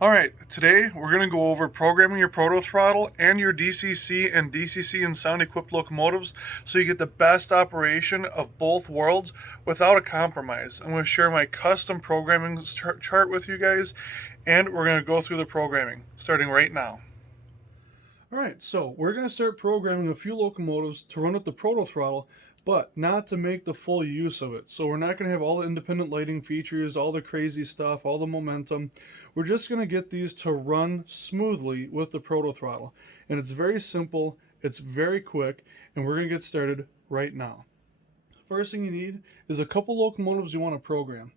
Alright, today we're going to go over programming your Protothrottle and your DCC and DCC and Sound equipped locomotives so you get the best operation of both worlds without a compromise. I'm going to share my custom programming chart with you guys, and we're going to go through the programming starting right now. Alright, so we're going to start programming a few locomotives to run with the Protothrottle, but not to make the full use of it. So we're not going to have all the independent lighting features, all the crazy stuff, all the momentum. We're just going to get these to run smoothly with the Protothrottle. And it's very simple, it's very quick, and we're going to get started right now. First thing you need is a couple locomotives you want to program.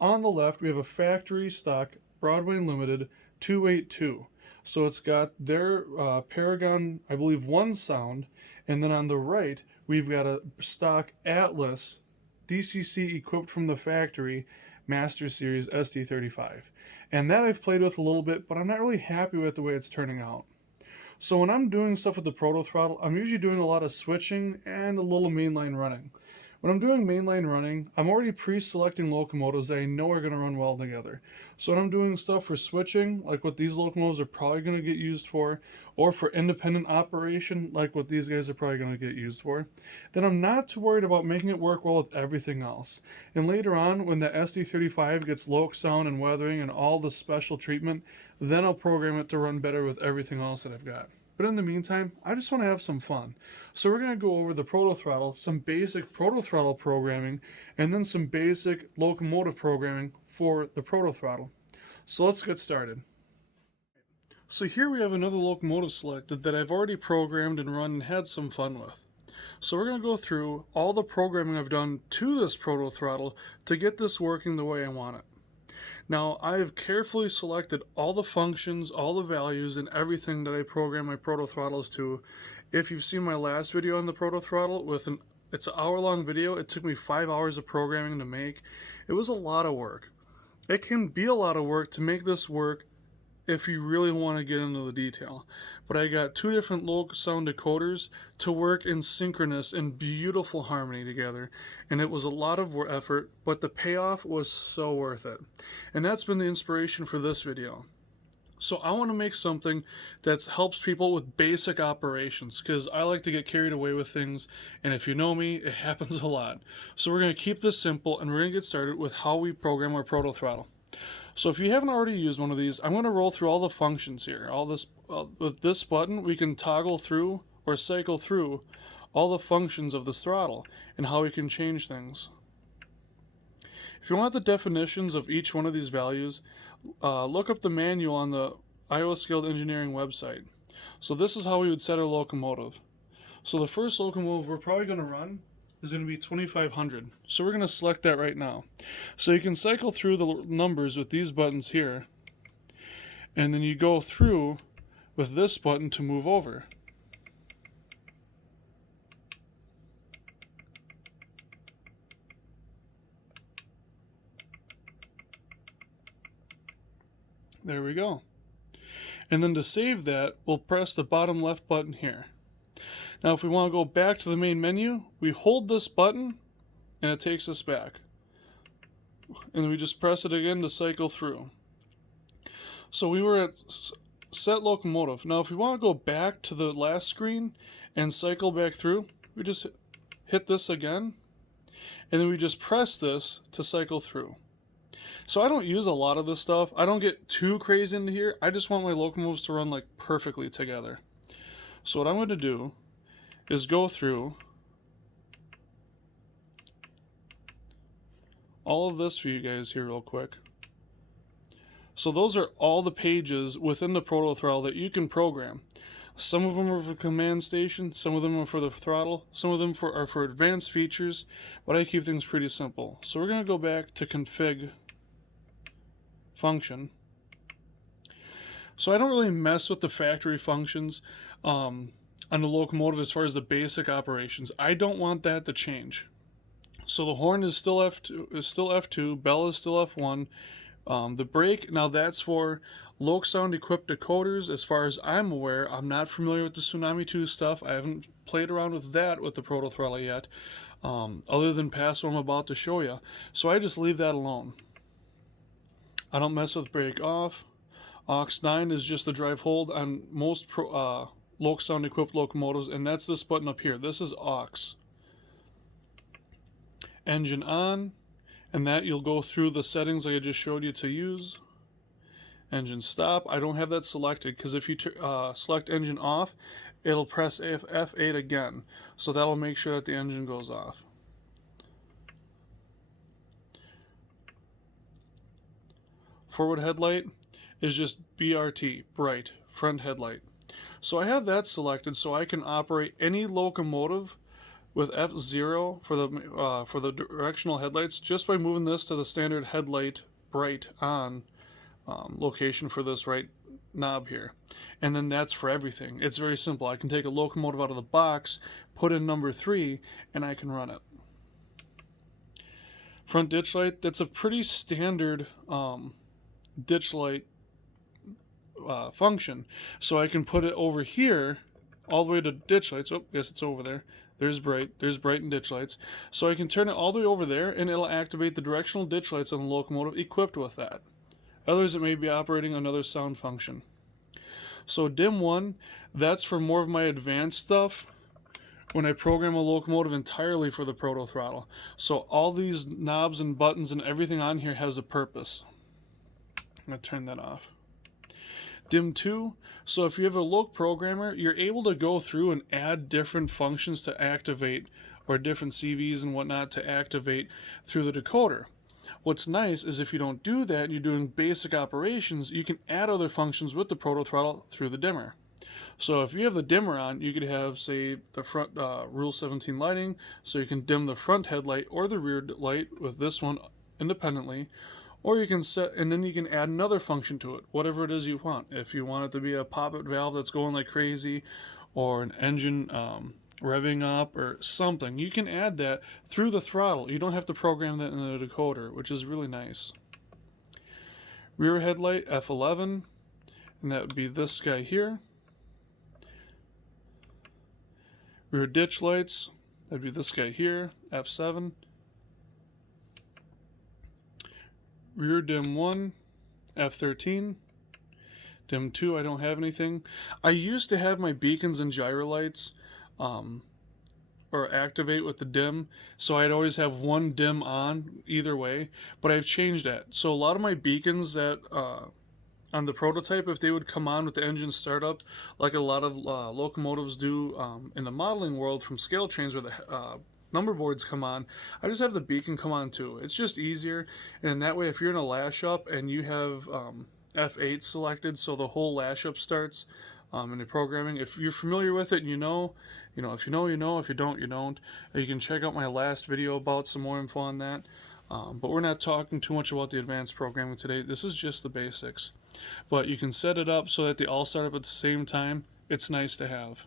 On the left, we have a factory stock Broadway Limited 282. So it's got their Paragon, I believe, 1 sound, and then on the right, we've got a stock Atlas DCC equipped from the factory Master Series ST35. And that I've played with a little bit, but I'm not really happy with the way it's turning out. So when I'm doing stuff with the Protothrottle, I'm usually doing a lot of switching and a little mainline running. When I'm doing mainline running, I'm already pre-selecting locomotives that I know are going to run well together. So when I'm doing stuff for switching, like what these locomotives are probably going to get used for, or for independent operation, like what these guys are probably going to get used for, then I'm not too worried about making it work well with everything else. And later on, when the SD35 gets loc sound and weathering and all the special treatment, then I'll program it to run better with everything else that I've got. But in the meantime, I just want to have some fun. So we're going to go over the Protothrottle, some basic Protothrottle programming, and then some basic locomotive programming for the Protothrottle. So let's get started. So here we have another locomotive selected that I've already programmed and run and had some fun with. So we're going to go through all the programming I've done to this Protothrottle to get this working the way I want it. Now, I have carefully selected all the functions, all the values, and everything that I program my Protothrottles to. If you've seen my last video on the Protothrottle, it's an hour-long video. It took me 5 hours of programming to make. It was a lot of work. It can be a lot of work to make this work if you really want to get into the detail. But I got 2 different loc sound decoders to work in synchronous and beautiful harmony together, and it was a lot of effort, but the payoff was so worth it. And that's been the inspiration for this video. So I want to make something that helps people with basic operations, because I like to get carried away with things, and if you know me, it happens a lot. So we're going to keep this simple, and we're going to get started with how we program our Protothrottle. So if you haven't already used one of these, I'm going to roll through all the functions here. With this button, we can toggle through or cycle through all the functions of this throttle and how we can change things. If you want the definitions of each one of these values, look up the manual on the Iowa Skilled Engineering website. So this is how we would set our locomotive. So the first locomotive we're probably going to run is going to be 2500. So we're going to select that right now. So you can cycle through the numbers with these buttons here, and then you go through with this button to move over. There we go. And then to save that, we'll press the bottom left button here. Now if we want to go back to the main menu, we hold this button and it takes us back. And then we just press it again to cycle through. So we were at set locomotive. Now if we want to go back to the last screen and cycle back through, we just hit this again, and then we just press this to cycle through. So I don't use a lot of this stuff. I don't get too crazy into here. I just want my locomotives to run like perfectly together. So what I'm going to do is go through all of this for you guys here real quick. So those are all the pages within the Protothrottle that you can program. Some of them are for the command station, some of them are for the throttle, some of them are for advanced features, but I keep things pretty simple. So we're going to go back to config function. So I don't really mess with the factory functions on the locomotive as far as the basic operations. I don't want that to change. So the horn is still F2, bell is still F1. The brake, now that's for loc sound equipped decoders. As far as I'm aware, I'm not familiar with the Tsunami 2 stuff. I haven't played around with that with the Protothrottle yet, other than past what I'm about to show you. So I just leave that alone. I don't mess with brake off. Aux 9 is just the drive hold on most loc sound equipped locomotives, and that's this button up here. This is aux. Engine on, and that you'll go through the settings like I just showed you to use. Engine stop. I don't have that selected because if you select engine off, it'll press F8 again. So that'll make sure that the engine goes off. Forward headlight is just BRT, bright, front headlight. So I have that selected so I can operate any locomotive with F0 for the directional headlights just by moving this to the standard headlight bright on location for this right knob here. And then that's for everything. It's very simple. I can take a locomotive out of the box, put in number 3, and I can run it. Front ditch light, that's a pretty standard ditch light function. So I can put it over here all the way to ditch lights. Oh, yes, it's over there. There's bright and ditch lights. So I can turn it all the way over there and it'll activate the directional ditch lights on the locomotive equipped with that. Others, it may be operating another sound function. So dim 1, that's for more of my advanced stuff when I program a locomotive entirely for the Protothrottle. So all these knobs and buttons and everything on here has a purpose. I'm going to turn that off. Dim 2, so if you have a loc programmer, you're able to go through and add different functions to activate, or different CVs and whatnot to activate through the decoder. What's nice is if you don't do that and you're doing basic operations, you can add other functions with the Protothrottle through the dimmer. So if you have the dimmer on, you could have, say, the front Rule 17 lighting, so you can dim the front headlight or the rear light with this one independently, or you can set, and then you can add another function to it, whatever it is you want. If you want it to be a pop-it valve that's going like crazy, or an engine revving up or something, you can add that through the throttle. You don't have to program that in the decoder, which is really nice. Rear headlight, F11, and that would be this guy here. Rear ditch lights, that'd be this guy here, F7. Rear dim 1, F13. Dim 2, I don't have anything. I used to have my beacons and gyro lights or activate with the dim, so I'd always have one dim on either way, but I've changed that. So a lot of my beacons that on the prototype, if they would come on with the engine startup, like a lot of locomotives do in the modeling world from scale trains where the number boards come on, I just have the beacon come on too. It's just easier, and in that way, if you're in a lash up and you have F8 selected, so the whole lash up starts in the programming. If you're familiar with it and you know, if you know, you know. If you don't, you don't. You can check out my last video about some more info on that. But we're not talking too much about the advanced programming today. This is just the basics. But you can set it up so that they all start up at the same time. It's nice to have.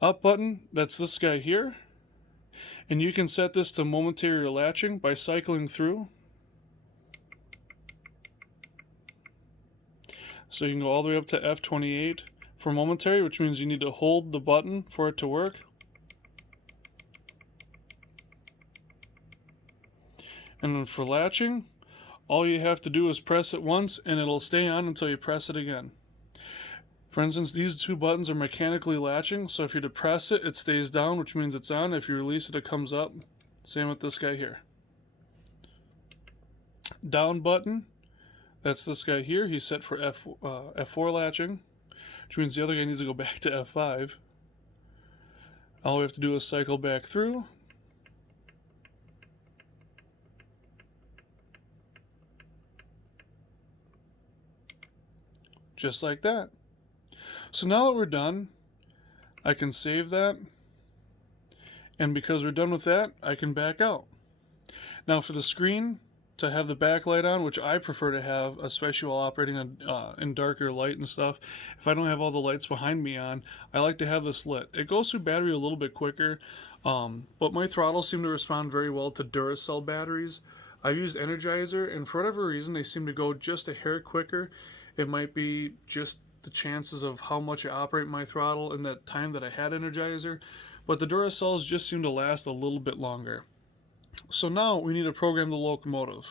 Up button, that's this guy here. And you can set this to momentary latching by cycling through. So you can go all the way up to F28 for momentary, which means you need to hold the button for it to work. And then for latching, all you have to do is press it once and it'll stay on until you press it again. For instance, these two buttons are mechanically latching, so if you depress it, it stays down, which means it's on. If you release it, it comes up. Same with this guy here. Down button, that's this guy here. He's set for F4 latching, which means the other guy needs to go back to F5. All we have to do is cycle back through. Just like that. So now that we're done, I can save that. And because we're done with that, I can back out. Now for the screen, to have the backlight on, which I prefer to have, especially while operating on, in darker light and stuff, if I don't have all the lights behind me on, I like to have this lit. It goes through battery a little bit quicker, but my throttles seem to respond very well to Duracell batteries. I've used Energizer, and for whatever reason, they seem to go just a hair quicker. It might be just the chances of how much I operate my throttle in that time that I had Energizer, but the Duracells just seem to last a little bit longer. So now we need to program the locomotive.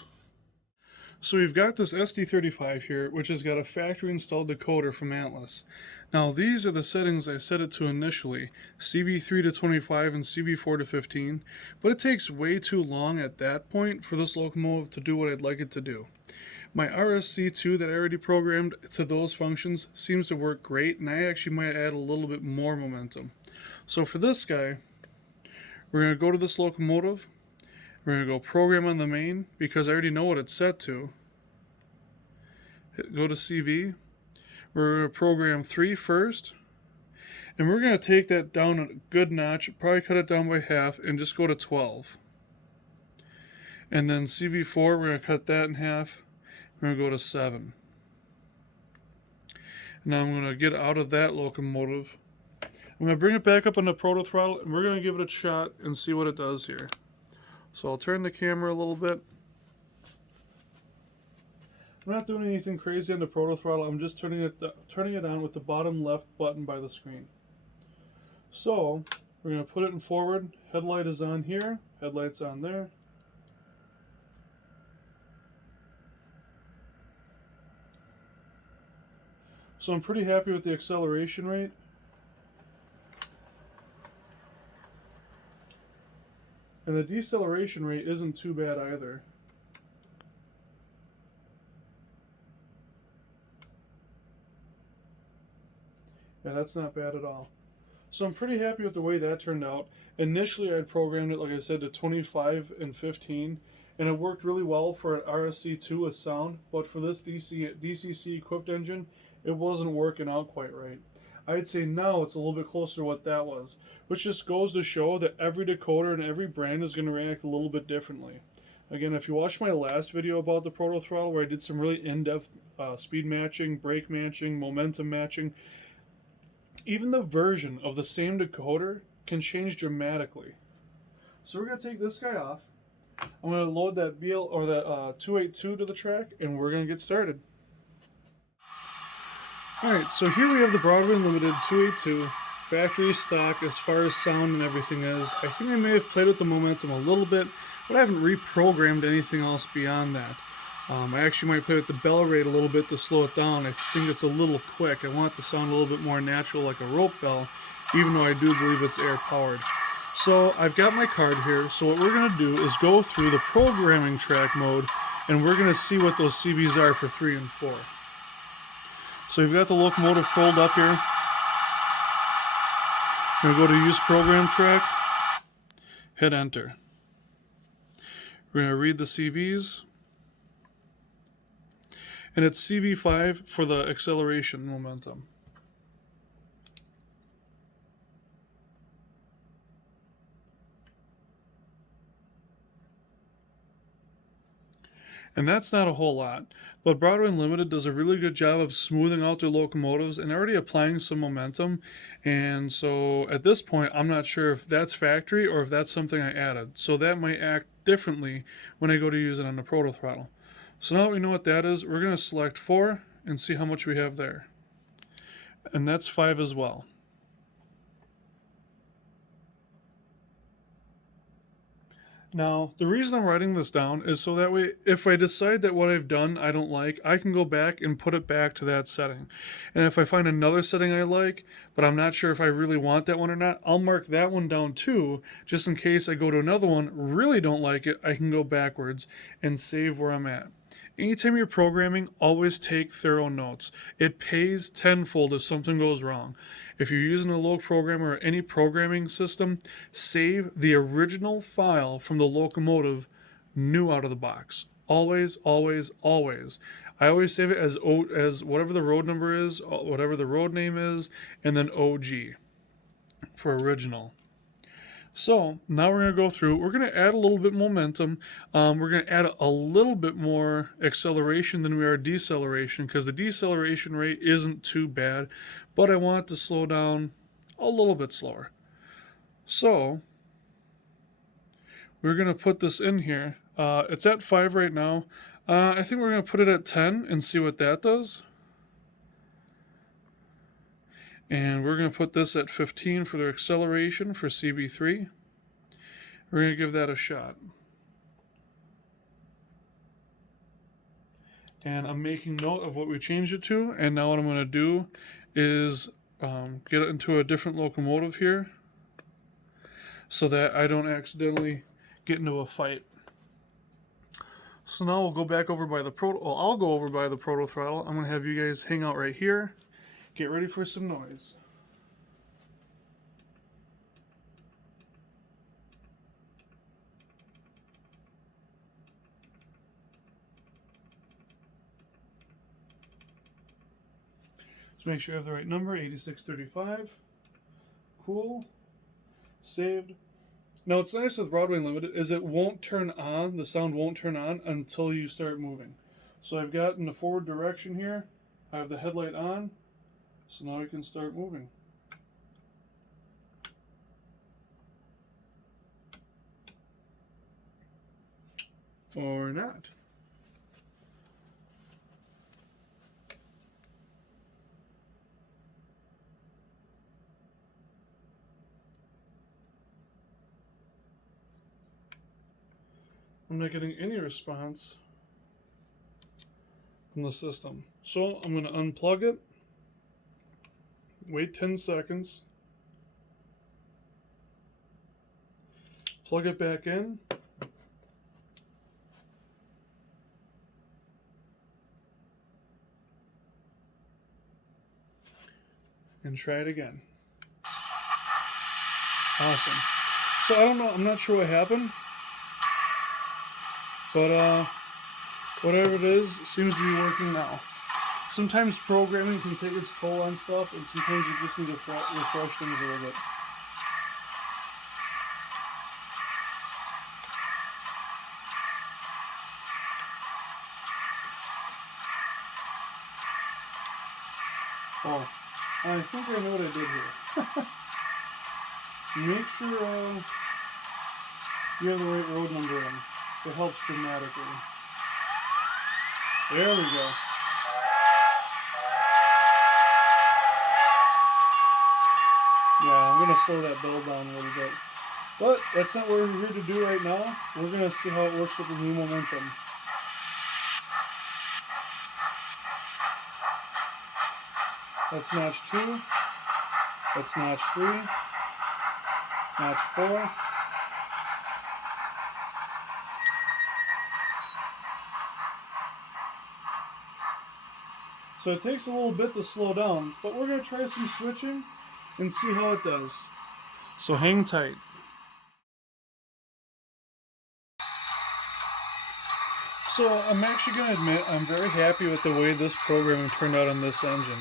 So we've got this SD35 here, which has got a factory installed decoder from Atlas. Now these are the settings I set it to initially, CV3 to 25 and CV4 to 15, but it takes way too long at that point for this locomotive to do what I'd like it to do. My RSC2 that I already programmed to those functions seems to work great, and I actually might add a little bit more momentum. So for this guy, we're going to go to this locomotive, we're going to go program on the main, because I already know what it's set to. Go to CV, we're going to program 3 first, and we're going to take that down a good notch, probably cut it down by half, and just go to 12. And then CV4, we're going to cut that in half, we're going to go to 7. Now I'm going to get out of that locomotive. I'm going to bring it back up on the Protothrottle, and we're going to give it a shot and see what it does here. So I'll turn the camera a little bit. I'm not doing anything crazy on the Protothrottle, I'm just turning it on with the bottom left button by the screen. So we're going to put it in forward. Headlight is on here, headlight's on there. So I'm pretty happy with the acceleration rate. And the deceleration rate isn't too bad either. Yeah, that's not bad at all. So I'm pretty happy with the way that turned out. Initially I'd programmed it, like I said, to 25 and 15, and it worked really well for an RSC2 with sound, but for this DCC equipped engine, it wasn't working out quite right. I'd say now it's a little bit closer to what that was, which just goes to show that every decoder and every brand is going to react a little bit differently. Again, if you watched my last video about the Protothrottle, where I did some really in-depth speed matching, brake matching, momentum matching, even the version of the same decoder can change dramatically. So we're going to take this guy off. I'm going to load that BL or that 282 to the track, and we're going to get started. Alright, so here we have the Broadway Unlimited 282, factory stock as far as sound and everything is. I think I may have played with the momentum a little bit, but I haven't reprogrammed anything else beyond that. I actually might play with the bell rate a little bit to slow it down. I think it's a little quick. I want it to sound a little bit more natural like a rope bell, even though I do believe it's air powered. So I've got my card here, so what we're going to do is go through the programming track mode, and we're going to see what those CVs are for 3 and 4. So you've got the locomotive pulled up here. We're going to go to Use Program Track, hit Enter. We're going to read the CVs, and it's CV5 for the acceleration momentum. And that's not a whole lot, but Broadway Unlimited does a really good job of smoothing out their locomotives and already applying some momentum. And so at this point, I'm not sure if that's factory or if that's something I added. So that might act differently when I go to use it on the Protothrottle. So now that we know what that is, we're going to select 4 and see how much we have there. And that's 5 as well. Now, the reason I'm writing this down is so that way, if I decide that what I've done I don't like, I can go back and put it back to that setting. And if I find another setting I like, but I'm not sure if I really want that one or not, I'll mark that one down too, just in case I go to another one, really don't like it, I can go backwards and save where I'm at. Anytime you're programming, always take thorough notes. It pays tenfold if something goes wrong. If you're using a Loc programmer or any programming system, save the original file from the locomotive new out of the box. Always, always, always. I always save it as whatever the road number is, whatever the road name is, and then OG for original. So now we're going to go through, we're going to add a little bit momentum, we're going to add a little bit more acceleration than we are deceleration, because the deceleration rate isn't too bad, but I want it to slow down a little bit slower. So we're going to put this in here. It's at 5 right now. I think we're going to put it at 10 and see what that does. And we're going to put this at 15 for the acceleration for CV3. We're going to give that a shot. And I'm making note of what we changed it to, and now what I'm going to do is get it into a different locomotive here so that I don't accidentally get into a fight. So now we'll go back over by the I'll go over by the Protothrottle. I'm going to have you guys hang out right here. Get ready for some noise. Just make sure you have the right number, 8635. Cool. Saved. Now what's nice with Broadway Limited is it won't turn on, the sound won't turn on until you start moving. So I've got in the forward direction here, I have the headlight on, so now I can start moving. Or not. I'm not getting any response from the system. So I'm going to unplug it, wait 10 seconds, plug it back in, and try it again. Awesome. So I don't know, I'm not sure what happened, but whatever it is, it seems to be working now. Sometimes programming can take its toll on stuff, and sometimes you just need to refresh things a little bit. Oh, I think I know what I did here. Make sure you have the right road number in. It helps dramatically. There we go. Yeah, I'm going to slow that bell down a little bit. But that's not what we're here to do right now. We're going to see how it works with the new momentum. That's notch 2. That's notch 3. Notch 4. So it takes a little bit to slow down, but we're going to try some switching and see how it does. So hang tight. So I'm actually going to admit I'm very happy with the way this programming turned out on this engine.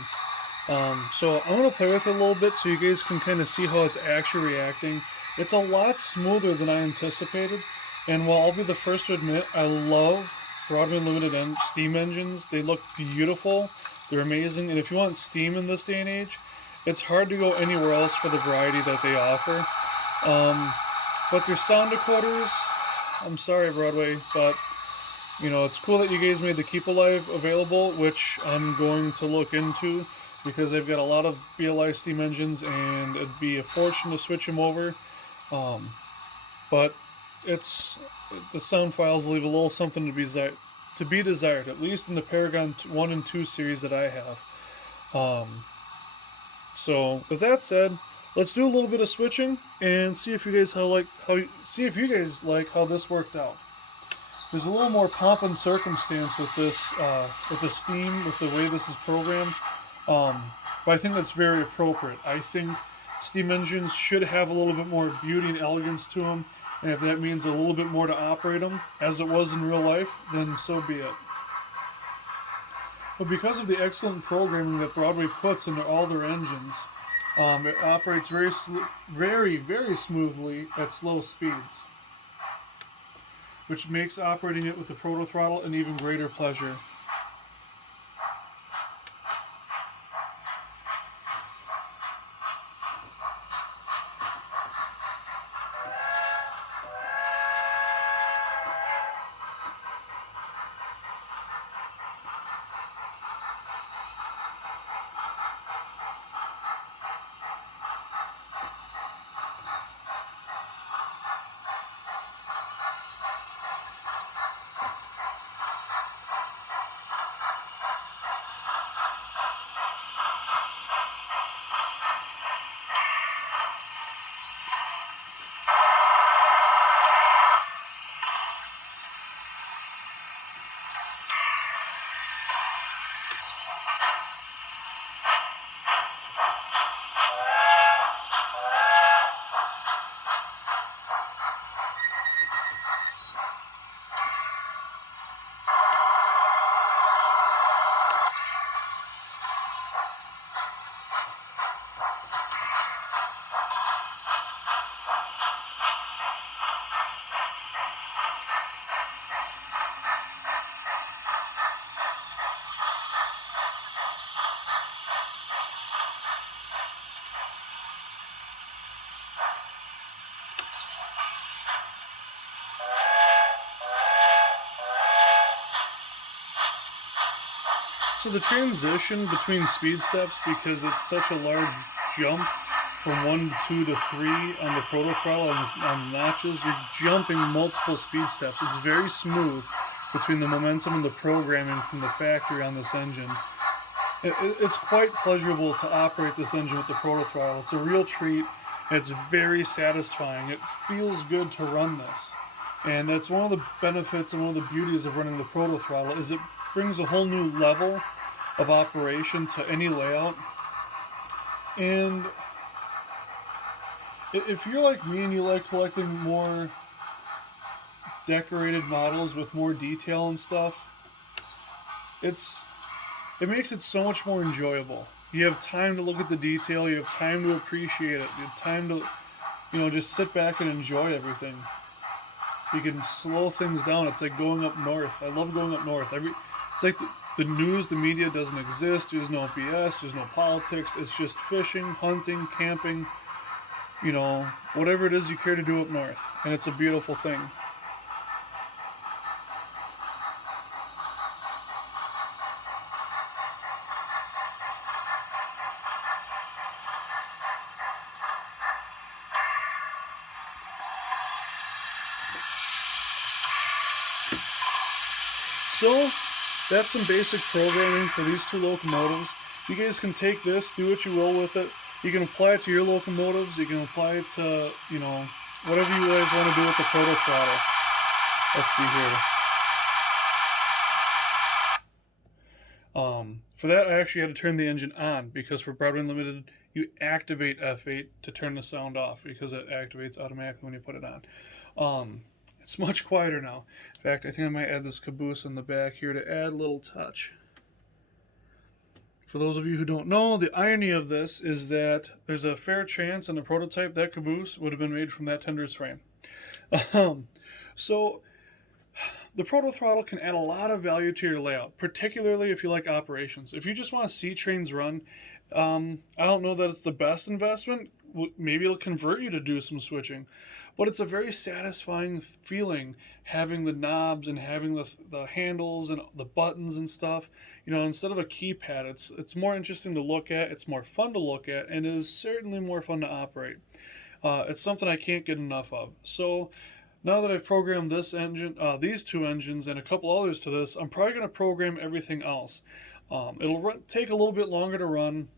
So I'm going to play with it a little bit so you guys can kind of see how it's actually reacting. It's a lot smoother than I anticipated, and while I'll be the first to admit I love Broadway Limited steam engines, they look beautiful, they're amazing, and if you want steam in this day and age, it's hard to go anywhere else for the variety that they offer. But their sound decoders, I'm sorry Broadway, but you know, it's cool that you guys made the Keep Alive available, which I'm going to look into because they've got a lot of BLI steam engines and it'd be a fortune to switch them over. But the sound files leave a little something to be desired, at least in the Paragon 1 and 2 series that I have. So with that said, let's do a little bit of switching and see if you guys like how this worked out. There's a little more pomp and circumstance with this, with the steam, with the way this is programmed. But I think that's very appropriate. I think steam engines should have a little bit more beauty and elegance to them, and if that means a little bit more to operate them, as it was in real life, then so be it. But because of the excellent programming that Broadway puts into all their engines, it operates very, very smoothly at slow speeds, which makes operating it with the Protothrottle an even greater pleasure. So the transition between speed steps, because it's such a large jump from 1 to 2 to 3 on the Protothrottle on the notches, you're jumping multiple speed steps. It's very smooth between the momentum and the programming from the factory on this engine. It's quite pleasurable to operate this engine with the Protothrottle. It's a real treat. It's very satisfying. It feels good to run this. And that's one of the benefits and one of the beauties of running the Protothrottle, is it brings a whole new level of operation to any layout. And if you're like me and you like collecting more decorated models with more detail and stuff, it makes it so much more enjoyable. You have time to look at the detail, you have time to appreciate it, you have time to, just sit back and enjoy everything. You can slow things down. It's like going up north. I love going up north. It's like the news, the media doesn't exist. There's no BS, there's no politics. It's just fishing, hunting, camping, whatever it is you care to do up north. And it's a beautiful thing. So, that's some basic programming for these two locomotives. You guys can take this, do what you will with it. You can apply it to your locomotives. You can apply it to, whatever you guys want to do with the Protothrottle. Let's see here. For that, I actually had to turn the engine on, because for Broadway Unlimited, you activate F8 to turn the sound off, because it activates automatically when you put it on. It's much quieter now. In fact, I think I might add this caboose in the back here to add a little touch. For those of you who don't know, the irony of this is that there's a fair chance in the prototype that caboose would have been made from that tender's frame. So the Protothrottle can add a lot of value to your layout, particularly if you like operations. If you just want to see trains run, I don't know that it's the best investment. Maybe it'll convert you to do some switching, but it's a very satisfying feeling having the knobs and having the handles and the buttons and stuff. Instead of a keypad, it's more interesting to look at, it's more fun to look at, and it is certainly more fun to operate. It's something I can't get enough of. So now that I've programmed this engine, these two engines, and a couple others to this, I'm probably going to program everything else. It'll take a little bit longer to run,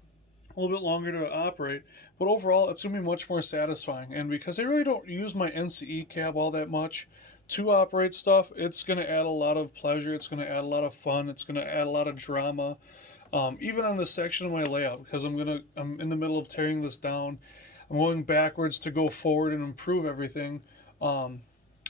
a little bit longer to operate, but overall it's going to be much more satisfying. And because I really don't use my NCE cab all that much to operate stuff, it's going to add a lot of pleasure, it's going to add a lot of fun, it's going to add a lot of drama, even on this section of my layout, because I'm in the middle of tearing this down. I'm going backwards to go forward and improve everything.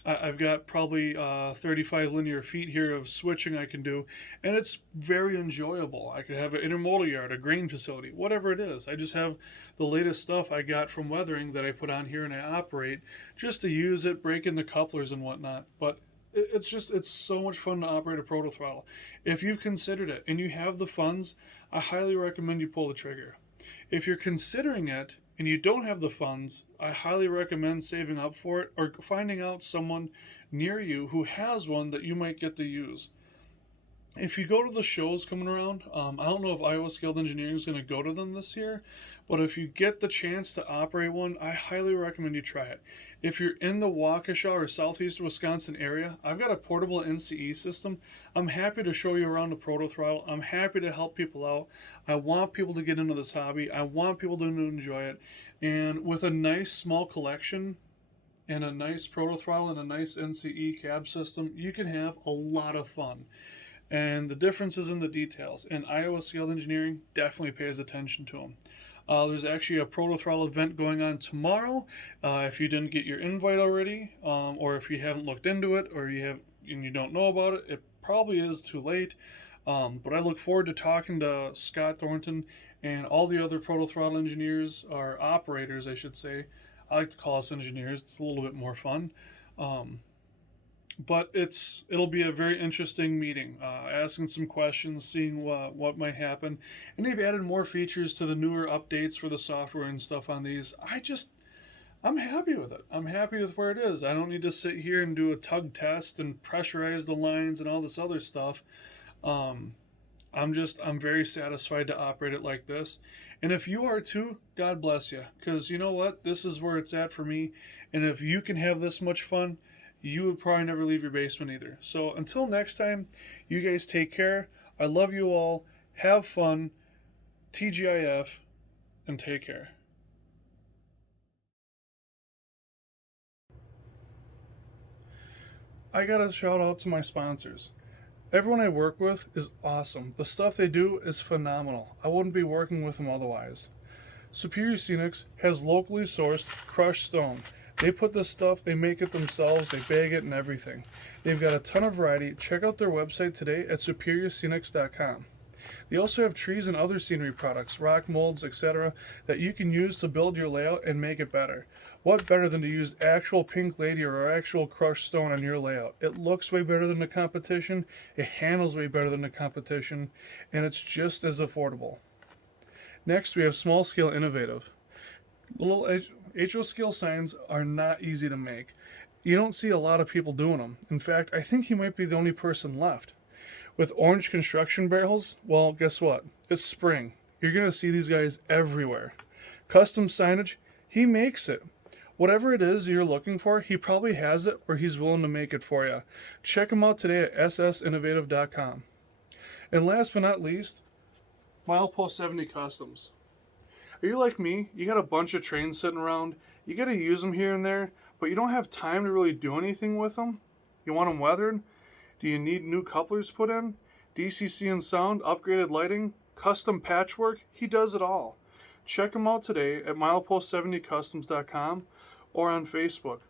I've got probably 35 linear feet here of switching I can do, and it's very enjoyable. I could have an intermodal yard, a grain facility, whatever it is. I just have the latest stuff I got from weathering that I put on here and I operate just to use it, break in the couplers and whatnot. But it's so much fun to operate a Protothrottle. If you've considered it and you have the funds, I highly recommend you pull the trigger. If you're considering it and you don't have the funds, I highly recommend saving up for it or finding out someone near you who has one that you might get to use. If you go to the shows coming around, I don't know if Iowa Scaled Engineering is going to go to them this year, but if you get the chance to operate one, I highly recommend you try it. If you're in the Waukesha or southeast Wisconsin area, I've got a portable NCE system. I'm happy to show you around the Protothrottle. I'm happy to help people out. I want people to get into this hobby. I want people to enjoy it. And with a nice small collection and a nice Protothrottle and a nice NCE cab system, you can have a lot of fun. And the difference is in the details. And Iowa Scaled Engineering definitely pays attention to them. There's actually a Protothrottle event going on tomorrow. If you didn't get your invite already, or if you haven't looked into it, or you don't know about it, it probably is too late. But I look forward to talking to Scott Thornton and all the other Protothrottle engineers, or operators, I should say. I like to call us engineers. It's a little bit more fun. But it'll be a very interesting meeting, asking some questions, seeing what might happen. And they've added more features to the newer updates for the software and stuff on these. I'm happy with it. I'm happy with where it is. I don't need to sit here and do a tug test and pressurize the lines and all this other stuff. I'm very satisfied to operate it like this. And if you are too, God bless you. Because you know what? This is where it's at for me. And if you can have this much fun, you would probably never leave your basement either. So until next time, you guys take care. I love you all. Have fun. TGIF. And take care. I got to shout out to my sponsors. Everyone I work with is awesome. The stuff they do is phenomenal. I wouldn't be working with them otherwise. Superior Scenics has locally sourced crushed stone. They put this stuff, they make it themselves, they bag it and everything. They've got a ton of variety. Check out their website today at superiorschenics.com. They also have trees and other scenery products, rock molds, etc., that you can use to build your layout and make it better. What better than to use actual pink lady or actual crushed stone on your layout? It looks way better than the competition, it handles way better than the competition, and it's just as affordable. Next, we have Small Scale Innovative. Little HO scale signs are not easy to make. You don't see a lot of people doing them. In fact, I think he might be the only person left. With orange construction barrels, well, guess what? It's spring. You're going to see these guys everywhere. Custom signage, he makes it. Whatever it is you're looking for, he probably has it or he's willing to make it for you. Check him out today at ssinnovative.com. And last but not least, Milepost 70 Customs. Are you like me? You got a bunch of trains sitting around. You got to use them here and there, but you don't have time to really do anything with them. You want them weathered? Do you need new couplers put in? DCC and Sound, upgraded lighting, custom patchwork? He does it all. Check him out today at milepost70customs.com or on Facebook.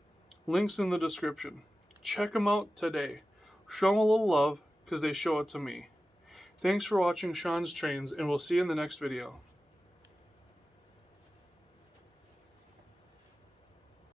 Links in the description. Check him out today. Show him a little love because they show it to me. Thanks for watching Sean's Trains, and we'll see you in the next video.